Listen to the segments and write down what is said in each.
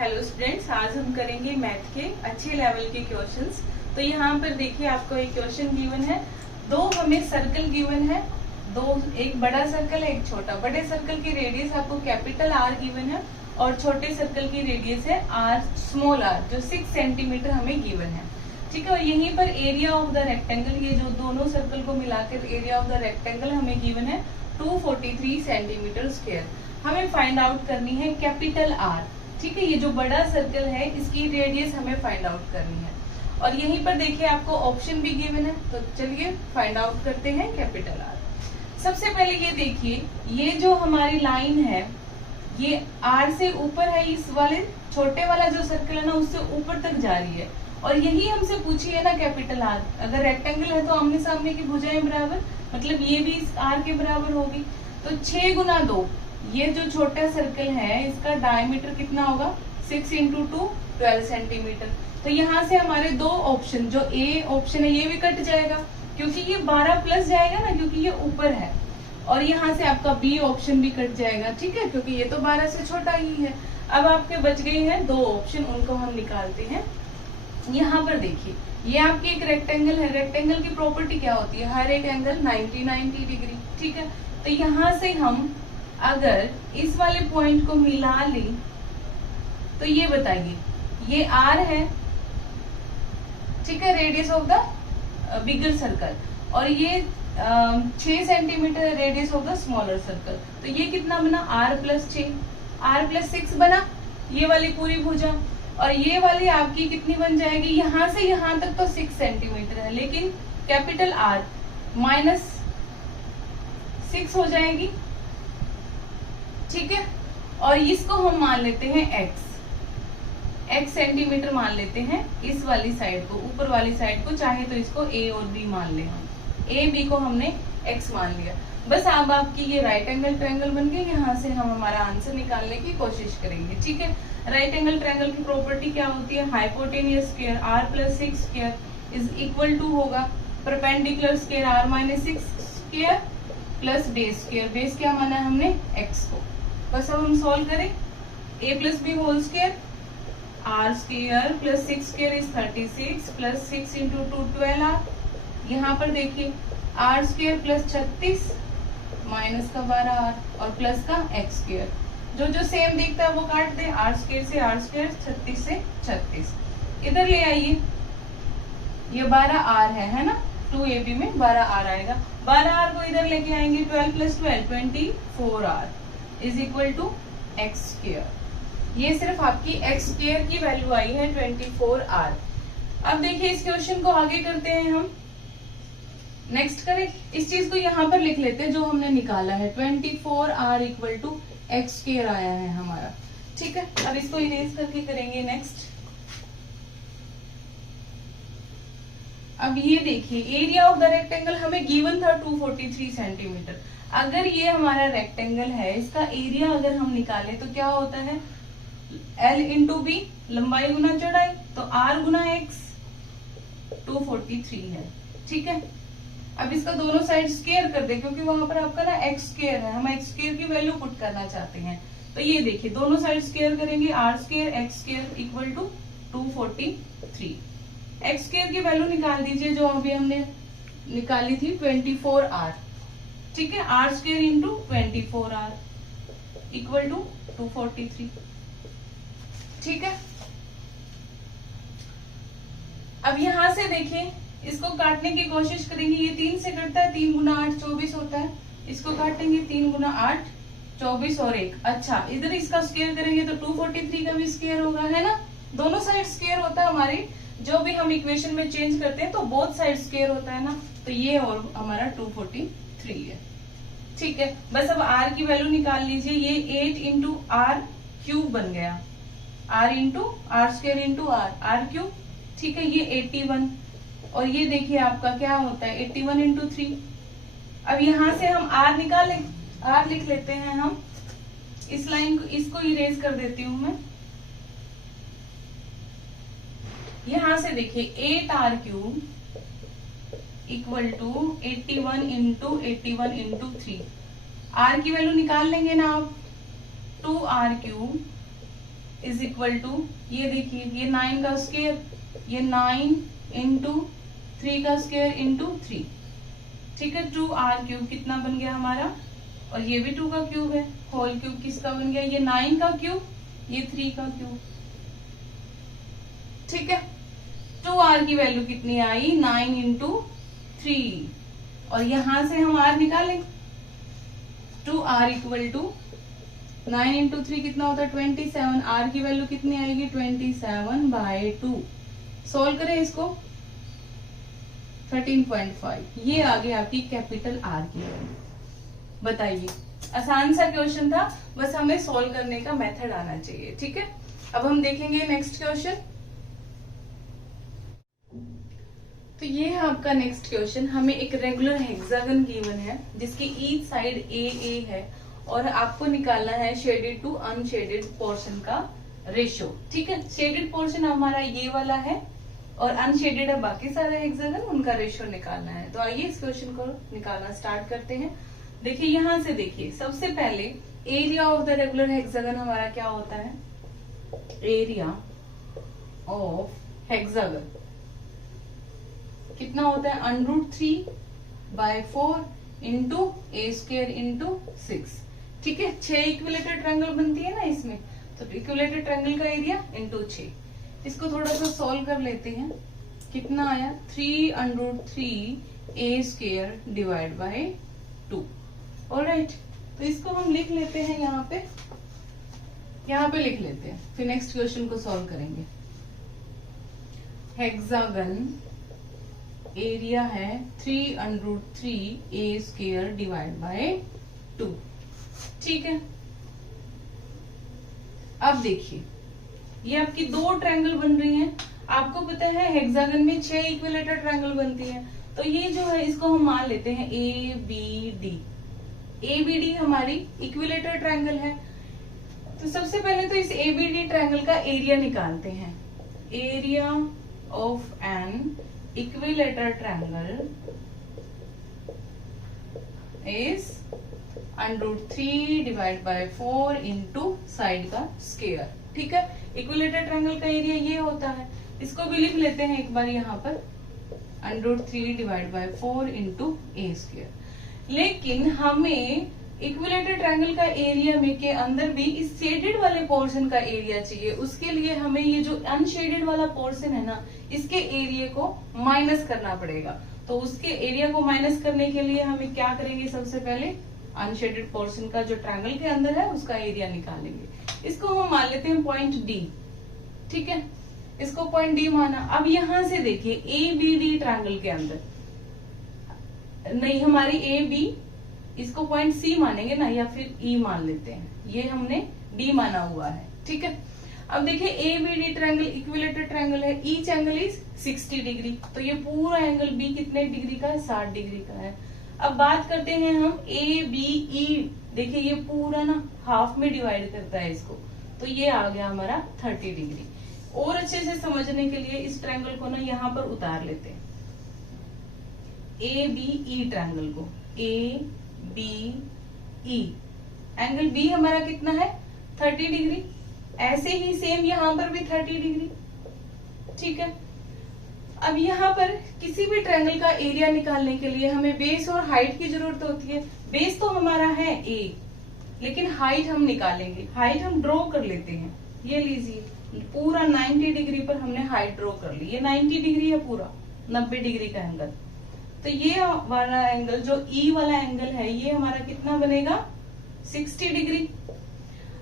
Hello students, आज हम करेंगे मैथ के अच्छे लेवल के क्वेश्चंस। तो यहाँ पर देखिए आपको एक क्वेश्चन गिवन है, दो हमें सर्कल गिवन है, दो, एक बड़ा सर्कल है एक छोटा। बड़े सर्कल की रेडियस आपको कैपिटल आर गिवन है और छोटे सर्कल की रेडियस है आर स्मॉल आर, जो 6 सेंटीमीटर हमें गिवन है। ठीक है, और यहीं पर एरिया ऑफ द रेक्टेंगल, ये जो दोनों सर्कल को मिलाकर एरिया ऑफ द रेक्टेंगल हमें गिवन है 243 सेंटीमीटर स्क्वायर। हमें फाइंड आउट करनी है कैपिटल आर। ठीक है, ये जो बड़ा सर्कल है इसकी रेडियस हमें फाइंड आउट करनी है। और यहीं पर देखिए आपको ऑप्शन भी गिवन है, तो चलिए फाइंड आउट करते हैं कैपिटल आर। सबसे पहले ये देखिए, ये जो हमारी लाइन है ये आर से ऊपर है, इस वाले छोटे वाला जो सर्कल है ना उससे ऊपर तक जा रही है, और यही हमसे पूछी है ना कैपिटल आर। अगर रेक्टेंगल है तो आमने सामने की भुजाएं बराबर, मतलब ये भी इस आर के बराबर होगी। तो 6 गुना 2, ये जो छोटा सर्कल है इसका डायमीटर कितना होगा 6 इंटू 2 12 सेंटीमीटर। तो यहाँ से हमारे दो ऑप्शन, जो ए ऑप्शन है ये भी कट जाएगा क्योंकि ये 12 प्लस जाएगा ना, क्योंकि ये ऊपर है। और यहाँ से आपका बी ऑप्शन भी कट जाएगा, ठीक है, क्योंकि ये तो 12 से छोटा ही है। अब आपके बच गए हैं दो ऑप्शन, उनको हम निकालते हैं। यहाँ पर देखिए, ये आपकी एक रेक्टेंगल है। रेक्टेंगल की प्रॉपर्टी क्या होती है, हर एक एंगल 90 डिग्री। ठीक है, तो यहाँ से हम अगर इस वाले पॉइंट को मिला लें तो ये बताइए, ये आर है, ठीक है, radius of the bigger circle, और ये 6 centimetre radius of the smaller circle. तो ये कितना बना, आर प्लस 6, आर प्लस 6 बना, ये वाली पूरी भुजा। और ये वाली आपकी कितनी बन जाएगी, यहां से यहां तक तो 6 सेंटीमीटर है, लेकिन कैपिटल आर माइनस 6 हो जाएगी। ठीक है, और इसको हम मान लेते हैं x सेंटीमीटर मान लेते हैं इस वाली साइड को, ऊपर वाली साइड को, चाहे तो इसको a और b मान ले हम। a b को हमने x मान लिया। बस अब आपकी ये राइट एंगल ट्रायंगल बन गई। यहाँ से हम हमारा आंसर निकालने की कोशिश करेंगे। ठीक है, राइट एंगल ट्रायंगल की प्रॉपर्टी क्या होती है, hypotenuse square r plus 6 square is equal to होगा perpendicular square r minus 6 square plus base square. Base क्या माना है हमने, x को। बस अब हम सॉल्व करें, a plus B whole square, R square plus 6 square is 36 plus 6 into 2 12 R. यहाँ पर देखिए आर स्क्वायर प्लस 36 माइनस का 12 आर और प्लस का एक्स स्क्वायर, जो जो सेम दिखता है वो काट दे, आर स्क्वायर से आर स्क्वायर, 36 से 36 इधर ले आइए। ये 12 आर है ना, 2ab में 12 आर आएगा। 12 आर को इधर लेके आएंगे, 12 plus 12 24 R is equal to X square. ये सिर्फ आपकी एक्स स्क्वायर की वैल्यू आई है 24 आर। अब देखिए इस क्वेश्चन को आगे करते हैं हम, नेक्स्ट करें, इस चीज को यहाँ पर लिख लेते हैं जो हमने निकाला है, 24 R equal to X square आया है हमारा। ठीक है, अब इसको इरेज करके करेंगे नेक्स्ट। अब ये देखिए एरिया ऑफ द रेक्टेंगल हमें गिवन था 243 सेंटीमीटर। अगर ये हमारा रेक्टेंगल है, इसका एरिया अगर हम निकालें तो क्या होता है, L इंटू बी, लंबाई गुना चौड़ाई, तो R गुना x 243 है। ठीक है, अब इसका दोनों साइड स्क्वायर कर दे, क्योंकि वहां पर आपका ना x स्क्वायर है, हम x स्क्वायर की वैल्यू पुट करना चाहते हैं। तो ये देखिए दोनों साइड स्क्वायर करेंगे, R square x square equal to 243। X square की वैल्यू निकाल दीजिए जो अभी हमने निकाली थी 24 आर। ठीक है, R square into 24 R equal to 243। ठीक है, अब यहां से देखिए इसको काटने की कोशिश करेंगे। ये 3 से कटता है, 3 गुना 8 24 होता है। इसको काटेंगे, 3 गुना 8 24 और 1। अच्छा, इधर इसका स्क्वायर करेंगे तो 243 का भी स्क्वायर होगा, है ना। दोनों साइड स्क्वायर होता है हमारी, जो भी हम इक्वेशन में चेंज करते हैं तो बोथ साइड स्क्वायर होता है ना। तो ये और हमारा 243 है। ठीक है, बस अब r की वैल्यू निकाल लीजिए। ये 8 इंटू आर क्यूब बन गया, r into R square into R cube. ठीक है, ये 81, और ये देखिए आपका क्या होता है 81 इंटू 3। अब यहां से हम r निकालें, r लिख लेते हैं हम। इस लाइन को, इसको इरेज कर देती हूं मैं। यहां से देखिए 8r cube equal to 81 into 3। r की वैल्यू निकाल लेंगे ना आप, 2r cube is equal to, ये देखिए ये 9 का स्क्वायर, ये 9 इंटू 3 का स्क्वायर इंटू 3, ठीक है। 2r³ कितना बन गया हमारा, और ये भी 2 का क्यूब है, होल क्यूब किसका बन गया, ये 9 का क्यूब, ये 3 का क्यूब, ठीक है। 2r की वैल्यू कितनी आई, 9 इंटू 3, और यहां से हम r निकालें, 2r इक्वल टू 9 इंटू 3 कितना होता है 27, r की वैल्यू कितनी आएगी 27/2। सोल्व करें इसको, 13.5, ये आ गई आपकी कैपिटल R की वैल्यू। बताइए, आसान सा क्वेश्चन था, बस हमें सोल्व करने का मेथड आना चाहिए, ठीक है। अब हम देखेंगे नेक्स्ट क्वेश्चन। तो ये है आपका नेक्स्ट क्वेश्चन, हमें एक रेगुलर हेक्सागन गिवन है जिसकी ईच साइड ए है, और आपको निकालना है शेडेड टू अनशेडेड पोर्शन का रेशियो, ठीक है। शेडेड पोर्शन हमारा ये वाला है और अनशेडेड है बाकी सारे हेक्सागन, उनका रेशियो निकालना है। तो आइए इस क्वेश्चन को निकालना स्टार्ट करते हैं। देखिए यहां से देखिए, सबसे पहले area of the regular hexagon हमारा क्या होता है, एरिया ऑफ हेक्सागन कितना होता है, √3/4 इंटू a² इंटू 6, ठीक है। 6 इक्विलेटरल ट्रायंगल बनती है ना इसमें, तो इक्विलेटरल ट्रायंगल का एरिया इंटू 6। इसको थोड़ा सा सॉल्व कर लेते हैं, कितना आया 3√3a² डिवाइड बाय 2। ऑलराइट, तो इसको हम लिख लेते हैं यहाँ पे लिख लेते हैं, फिर नेक्स्ट क्वेश्चन को सॉल्व करेंगे। हेक्सागन एरिया है 3√3a² डिवाइड बाय 2, ठीक है। अब देखिए ये आपकी 2 ट्रायंगल बन रही हैं। आपको पता है हेक्सागन में 6 इक्विलेटरल ट्रायंगल बनती है, तो ये जो है इसको हम मान लेते हैं ABD। ABD हमारी इक्विलेटरल ट्रायंगल है, तो सबसे पहले तो इस ABD ट्रायंगल का एरिया निकालते हैं। Area of an equilateral triangle is √3 divide by 4 into side का स्क्वायर, ठीक है। इक्विलेटरल ट्रायंगल का एरिया ये होता है, इसको भी लिख लेते हैं एक बार यहाँ पर, √3 डिवाइड बाय 4 इंटू a²। लेकिन हमें इक्विलेटरल ट्रायंगल का एरिया में के अंदर भी इस शेडेड वाले पोर्शन का एरिया चाहिए। उसके लिए हमें ये जो अनशेडेड वाला पोर्शन है ना, इसके एरिया को माइनस करना पड़ेगा। तो उसके एरिया को माइनस करने के लिए हमें क्या करेंगे, सबसे पहले अनशेडेड पोर्शन का जो ट्रायंगल के अंदर है उसका एरिया निकालेंगे। इसको हम मान लेते हैं पॉइंट D, ठीक है। इसको पॉइंट D माना। अब यहां से देखिए ABD ट्रायंगल के अंदर नहीं, हमारी AB, इसको पॉइंट C मानेंगे ना, या फिर E मान लेते हैं, ये हमने D माना हुआ है, ठीक है। अब देखिए ABD ट्रायंगल इक्विलेटरल ट्रायंगल है, ईच एंगल इज 60 डिग्री, तो ये पूरा एंगल B कितने डिग्री का है, 60 डिग्री का है। अब बात करते हैं हम ABE, देखिए ये पूरा ना हाफ में डिवाइड करता है इसको, तो ये आ गया हमारा 30 डिग्री। और अच्छे से समझने के लिए इस ट्रायंगल को ना यहाँ पर उतार लेते हैं, ABE ट्रायंगल को, ABE एंगल B हमारा कितना है 30 डिग्री, ऐसे ही सेम यहाँ पर भी 30 डिग्री, ठीक है। अब यहाँ पर किसी भी ट्रायंगल का एरिया निकालने के लिए हमें बेस और हाइट की जरूरत होती है। बेस तो हमारा है A, लेकिन हाइट हम निकालेंगे, हाइट हम ड्रॉ कर लेते हैं। ये लीजिए पूरा 90 डिग्री पर हमने हाइट ड्रॉ कर ली, ये 90 डिग्री है पूरा, 90 डिग्री का एंगल। तो ये वाला एंगल जो E वाला एंगल है, ये हमारा कितना बनेगा 60 डिग्री।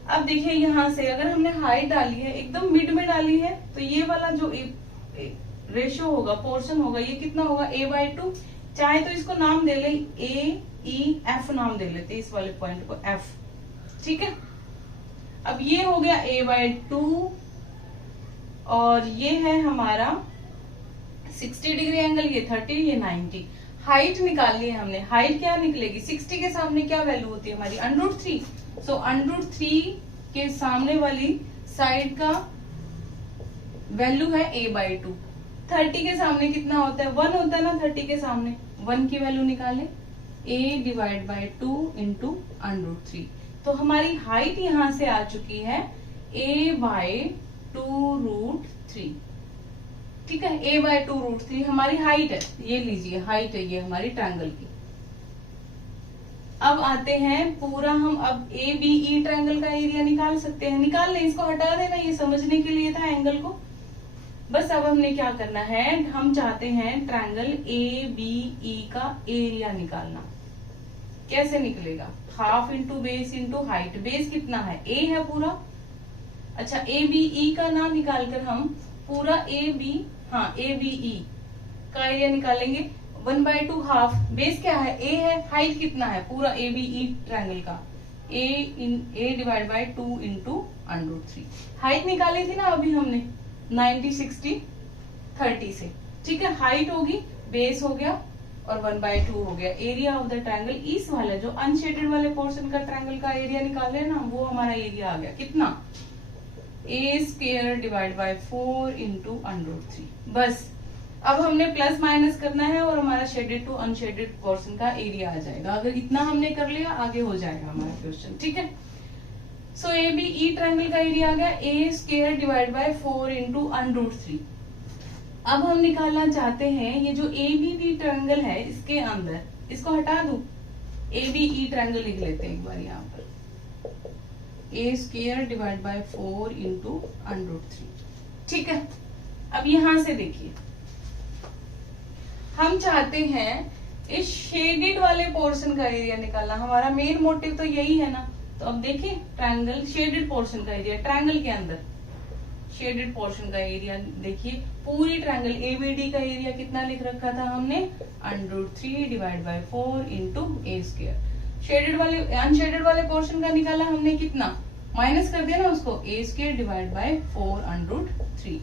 अब देखिए यहाँ से अगर हमने हाइट डाली है, एकदम मिड में डाली है, तो ये वाला जो रेशियो होगा, पोर्शन होगा, ये कितना होगा A/2। चाहे तो इसको नाम दे ले AEF नाम दे लेते इस वाले पॉइंट को F, ठीक है। अब ये हो गया A/2 और ये है हमारा 60 डिग्री एंगल, ये 30, ये 90। हाइट निकालनी है हमने, हाइट क्या निकलेगी 60 के सामने क्या वैल्यू होती है हमारी √3, सो √3 के सामने वाली साइड का वैल्यू है A/2। 30 के सामने कितना होता है 1 होता है ना, 30 के सामने 1 की वैल्यू निकालें, A/2 इंटू √3। तो हमारी हाइट यहां से आ चुकी है a/2√3। ठीक है, a/2√3 हमारी हाइट है, ये लीजिए हाइट है ये हमारी ट्रायंगल की। अब आते हैं पूरा हम अब ABE ट्रायंगल का एरिया निकाल सकते हैं। निकाल लें, इसको हटा देना, ये समझने के लिए था एंगल को। बस अब हमने क्या करना है, हम चाहते हैं ट्रायंगल ABE का एरिया निकालना। कैसे निकलेगा, half into base into height. Base कितना है, A है पूरा। अच्छा, ABE का ना निकालकर हम पूरा ABE का एरिया निकालेंगे। 1/2 हाफ, बेस क्या है, A है, हाइट कितना है पूरा ABE ट्रायंगल का, A/2 इंटू √3। हाइट निकाली थी ना अभी हमने 90 60 30 से। ठीक है, हाइट होगी, बेस हो गया और 1/2 हो गया। एरिया ऑफ द ट्रायंगल, इस वाला जो अनशेडेड वाले पोर्शन का ट्रायंगल का एरिया निकाल रहे हैं ना, वो हमारा एरिया आ गया कितना, A² / 4 इंटू √3। बस अब हमने प्लस माइनस करना है और हमारा शेडेड टू अनशेडेड पोर्शन का एरिया आ जाएगा। अगर इतना हमने कर लिया, आगे हो जाएगा हमारा क्वेश्चन। ठीक है, सो ABE ट्रायंगल का एरिया आ गया A² / 4 इंटू √3। अब हम निकालना चाहते हैं ये जो ABB ट्रायंगल है, इसके अंदर, इसको हटा दूं, ABE ट्रायंगल लिख लेते हैं एक बार यहाँ पर, A² / 4 इंटू √3। ठीक है, अब यहां से देखिए, हम चाहते हैं इस शेडेड वाले पोर्शन का एरिया निकालना। हमारा मेन मोटिव तो यही है ना। तो अब देखिए, ट्रायंगल शेडेड पोर्शन का एरिया, ट्रायंगल के अंदर शेडेड पोर्शन का एरिया देखिए, पूरी ट्रायंगल ABD का एरिया कितना लिख रखा था हमने, √3 / 4 इंटू A²। शेडेड वाले अनशेडेड वाले पोर्शन का निकाला हमने कितना, माइनस कर दिया ना उसको, A² / 4 √3।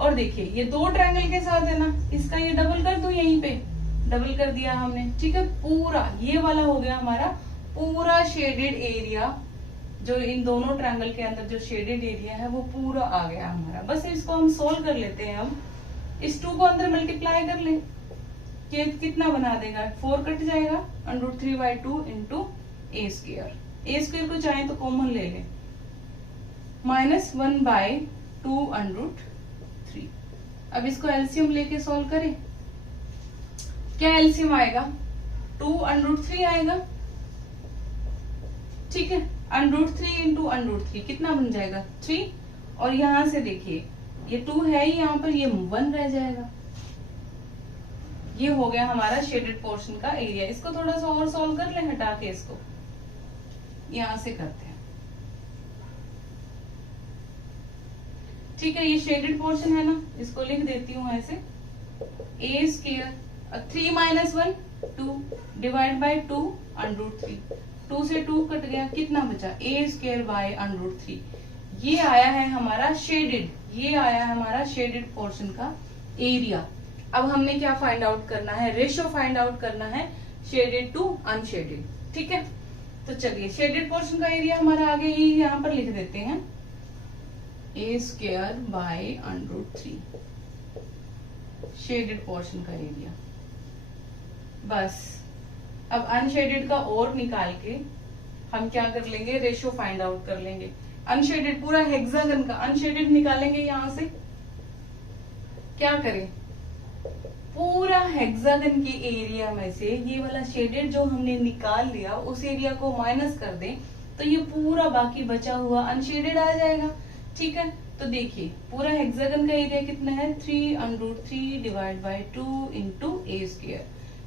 और देखिए ये दो ट्रायंगल के साथ है ना, इसका ये डबल कर दूं, यहीं पे डबल कर दिया हमने। ठीक है, पूरा ये वाला हो गया हमारा पूरा शेडेड एरिया, जो इन दोनों ट्रायंगल के अंदर जो शेडेड एरिया है वो पूरा आ गया हमारा। बस इसको हम सोल्व कर लेते हैं। हम इस 2 को अंदर मल्टीप्लाई कर ले, ये कितना बना देगा, 4 कट जाएगा, √3/2 इंटू A²। A² को चाहे तो कॉमन ले लें, -1/2 √3। अब इसको एलसीएम लेके सॉल्व करें, क्या एलसीएम आएगा, 2 √3 आएगा। ठीक है, √3 इंटू √3 कितना बन जाएगा, 3। और यहां से देखिए ये 2 है ही यहाँ पर, ये 1 रह जाएगा। ये हो गया हमारा शेडेड पोर्शन का एरिया। इसको थोड़ा सा और सॉल्व कर ले, हटा के इसको यहां से करते हैं। ठीक है, ये शेडेड पोर्शन है ना, इसको लिख देती हूँ ऐसे, A², 3 - 1 2 / 2 √3। 2 से 2 कट गया, कितना बचा, A² / √3। ये आया है हमारा शेडेड, ये आया है हमारा शेडेड पोर्शन का एरिया। अब हमने क्या फाइंड आउट करना है, रेशियो फाइंड आउट करना है शेडेड टू अनशेडेड। ठीक है, तो चलिए शेडेड पोर्शन का एरिया हमारा आगे ही यहाँ पर लिख देते हैं, A² / √3 शेडेड पोर्शन का एरिया। बस अब अनशेडेड का और निकाल के हम क्या कर लेंगे, रेशियो फाइंड आउट कर लेंगे। अनशेडेड पूरा हेक्सागन का अनशेडेड निकालेंगे। यहां से क्या करें, पूरा हेक्सागन के एरिया में से ये वाला शेडेड जो हमने निकाल लिया उस एरिया को माइनस कर दें, तो ये पूरा बाकी बचा हुआ अनशेडेड आ जाएगा। ठीक है, तो देखिए पूरा हेक्सागन का एरिया कितना है, 3 √3 / 2 इंटू A²।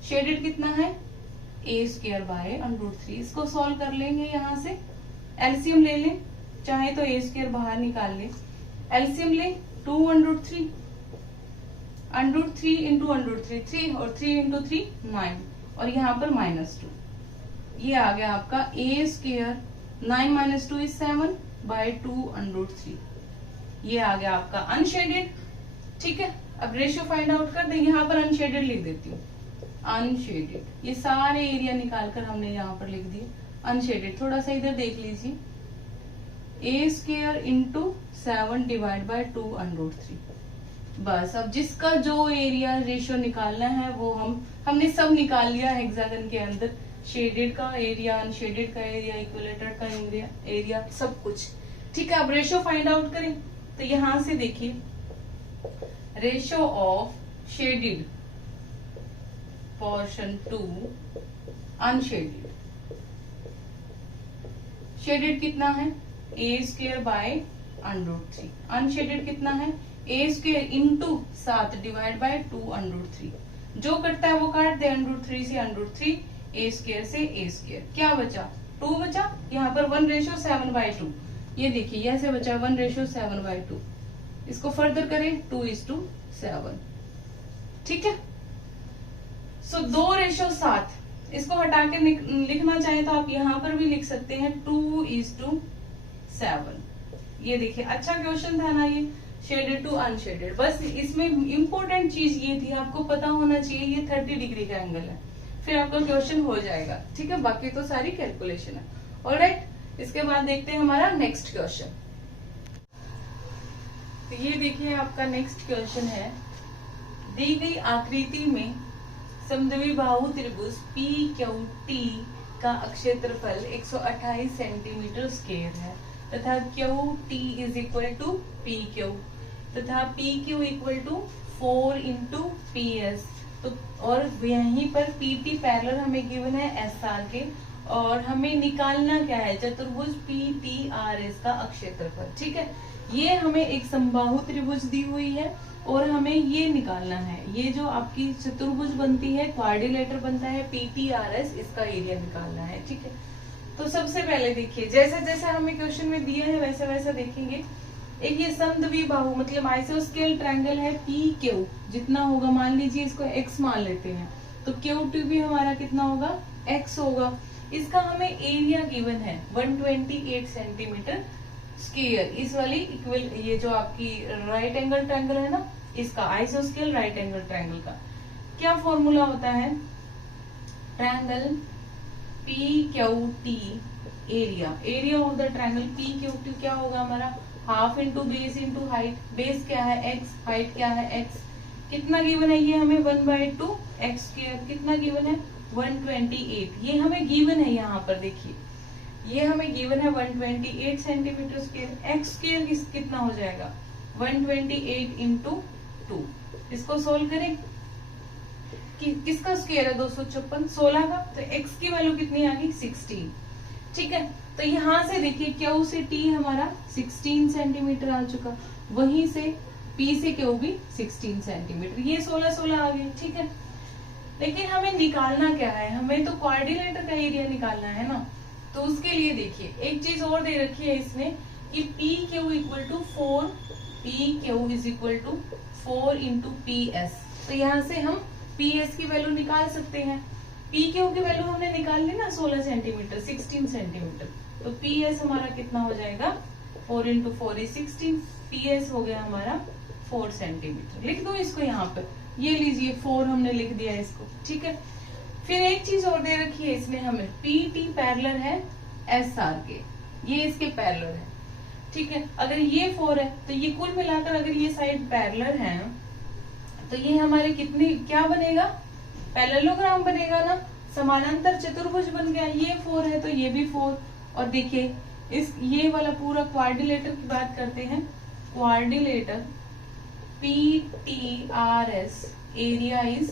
शेडेड कितना है, A² / √3। इसको सॉल्व कर लेंगे, यहाँ से एलसीएम ले लें, चाहे तो A² बाहर निकाल ले, एलसीएम ले, 2 √3 √3 इंटू √3 3 और 3 इंटू 3 9 और यहाँ पर -2। ये आ गया आपका A², 9 - 2 is 7 / 2 √3। ये आ गया आपका अनशेडेड। ठीक है, अब रेशियो फाइंड आउट कर दे, यहाँ पर अनशेडेड लिख देती हूँ, अनशेडेड। ये सारे एरिया निकालकर हमने यहाँ पर लिख दिए अनशेडेड। थोड़ा सा इधर देख लीजिए, A² इंटू 7 / 2 √3। बस अब जिसका जो एरिया रेशियो निकालना है वो हमने सब निकाल लिया हेक्सागन के अंदर, शेडेड का एरिया, अनशेडेड का एरिया, इक्विलेटर का एरिया, सब कुछ। ठीक है, अब रेशियो फाइंड आउट करें। तो यहां से देखिए, ratio of shaded portion to unshaded. Shaded कितना है, ए स्क्वायर बाय √3। अनशेडेड कितना है, A square into 7 divide by 2 √3। जो कटता है वो काट दे, √3 से √3, ए स्क्वायर से ए स्क्वायर। क्या बचा, 2 बचा। यहाँ पर 1:7/2। ये देखिए ऐसे बचा 1:7/2। इसको फर्दर करें 2:7। ठीक है, सो 2:7। इसको हटा के लिखना चाहे तो आप यहाँ पर भी लिख सकते हैं 2:7। ये देखिए अच्छा क्वेश्चन था ना ये, शेडेड टू अनशेडेड। बस इसमें इंपॉर्टेंट चीज ये थी, आपको पता होना चाहिए ये 30 डिग्री का एंगल है, फिर आपका क्वेश्चन हो जाएगा। ठीक है, बाकी तो सारी कैलकुलेशन है। ऑलराइट, इसके बाद देखते हैं हमारा नेक्स्ट क्वेश्चन। तो ये देखिए आपका नेक्स्ट क्वेश्चन है, दी गई आकृति में समद्विबाहु त्रिभुज PQT का क्षेत्रफल 128 सेंटीमीटर स्क्वायर है तथा QT is equal to PQ तथा PQ equal to 4 into PS। तो और यहीं पर PT पैरेलल हमें गिवन है SR के, और हमें निकालना क्या है, चतुर्भुज PTRS का क्षेत्रफल। ठीक है, ये हमें एक समबाहु त्रिभुज दी हुई है और हमें ये निकालना है। ये जो आपकी चतुर्भुज बनती है, क्वाड्रिलेटर बनता है PTRS, इसका एरिया निकालना है। ठीक है, तो सबसे पहले देखिए जैसा जैसा हमें क्वेश्चन में दिया है वैसा वैसा देखेंगे। एक ये समद्विबाहु मतलब आइसोस्केल ट्रायंगल है PQ, जितना होगा मान लीजिए इसको x मान लेते हैं, तो QT भी हमारा कितना होगा, x होगा। इसका हमें एरिया गिवन है 128 सेंटीमीटर स्क्वायर। इस वाली इक्वल, ये जो आपकी राइट एंगल ट्रायंगल है ना, इसका आइसोस्केल राइट एंगल ट्रायंगल का क्या फॉर्मूला होता है, triangle PQT area of the triangle PQT क्या होगा हमारा, half into base into height. Base क्या है x, हाइट क्या है x। कितना गिवन है ये हमें 1/2 x स्क्वायर। कितना गिवन है 128। ये हमें गिवन है, यहाँ पर देखिए ये हमें गिवन है 128 सेंटीमीटर स्क्वायर। x स्क्वायर कितना हो जाएगा 128 इंटू 2। इसको सोल्व करें, किसका स्क्वायर है 256, 16 का, तो x की वैल्यू कितनी आ गई 16। ठीक है, तो यहाँ से देखिए Q से T हमारा 16 सेंटीमीटर आ चुका, वहीं से P से Q भी 16 सेंटीमीटर, ये 16 आ गई। ठीक है, लेकिन हमें निकालना क्या है, हमें तो क्वाड्रिलेटर का एरिया निकालना है ना। तो उसके लिए देखिए एक चीज और दे रखी है इसमें कि PQ equal to 4, PQ is equal to 4 into PS। तो यहाँ से हम PS की वैल्यू निकाल सकते हैं। PQ की वैल्यू हमने निकाल ली ना 16 सेंटीमीटर, 16 सेंटीमीटर, तो PS हमारा कितना हो जाएगा 4 इंटू 4 इज 16। PS हो गया हमारा 4 सेंटीमीटर। लिख दो इसको यहाँ पर, ये लीजिए 4 हमने लिख दिया इसको। ठीक है, फिर एक चीज और दे रखी है इसमें हमें, PT पैरेलल है SR के, ये इसके पैरेलल है। ठीक है, अगर ये 4 है तो ये कुल मिलाकर अगर ये साइड पैरेलल है तो ये हमारे कितने क्या बनेगा, पैरेललोग्राम बनेगा ना, समानांतर चतुर्भुज बन गया। ये 4 है तो ये भी 4। और देखिए इस ये वाला पूरा क्वाड्रिलेटर की बात करते हैं, क्वाड्रिलेटर PTRS एरिया इज,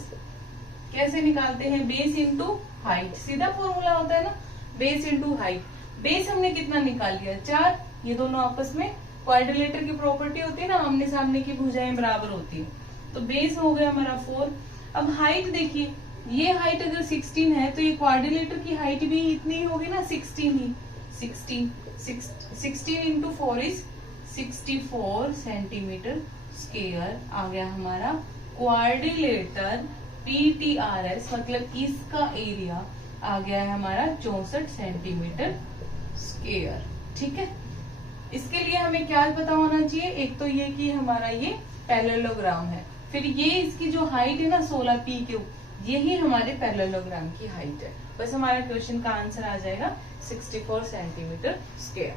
कैसे निकालते हैं, बेस इंटू हाइट। सीधा फॉर्मूला होता है ना, बेस इंटू हाइट। बेस हमने कितना निकाल लिया 4, ये दोनों आपस में क्वाड्रिलेटर की प्रॉपर्टी होती है ना, आमने सामने की भुजाएं बराबर होती है, तो बेस हो गया हमारा 4। अब हाइट देखिए, ये हाइट अगर 16 है तो ये क्वाड्रिलेटर की हाइट भी इतनी होगी ना, 16 ही। 16 इंटू 4 इज 64 सेंटीमीटर स्क्वायर आ गया हमारा क्वाड्रिलेटर PTRS, मतलब इसका एरिया आ गया है हमारा 64 सेंटीमीटर स्क्वायर। ठीक है, इसके लिए हमें क्या पता होना चाहिए, एक तो ये कि हमारा ये पैरेललोग्राम है, फिर ये इसकी जो हाइट है ना 16 PQ, यही हमारे पैरेललोग्राम की हाइट है। बस हमारा क्वेश्चन का आंसर आ जाएगा 64 सेंटीमीटर स्क्वायर।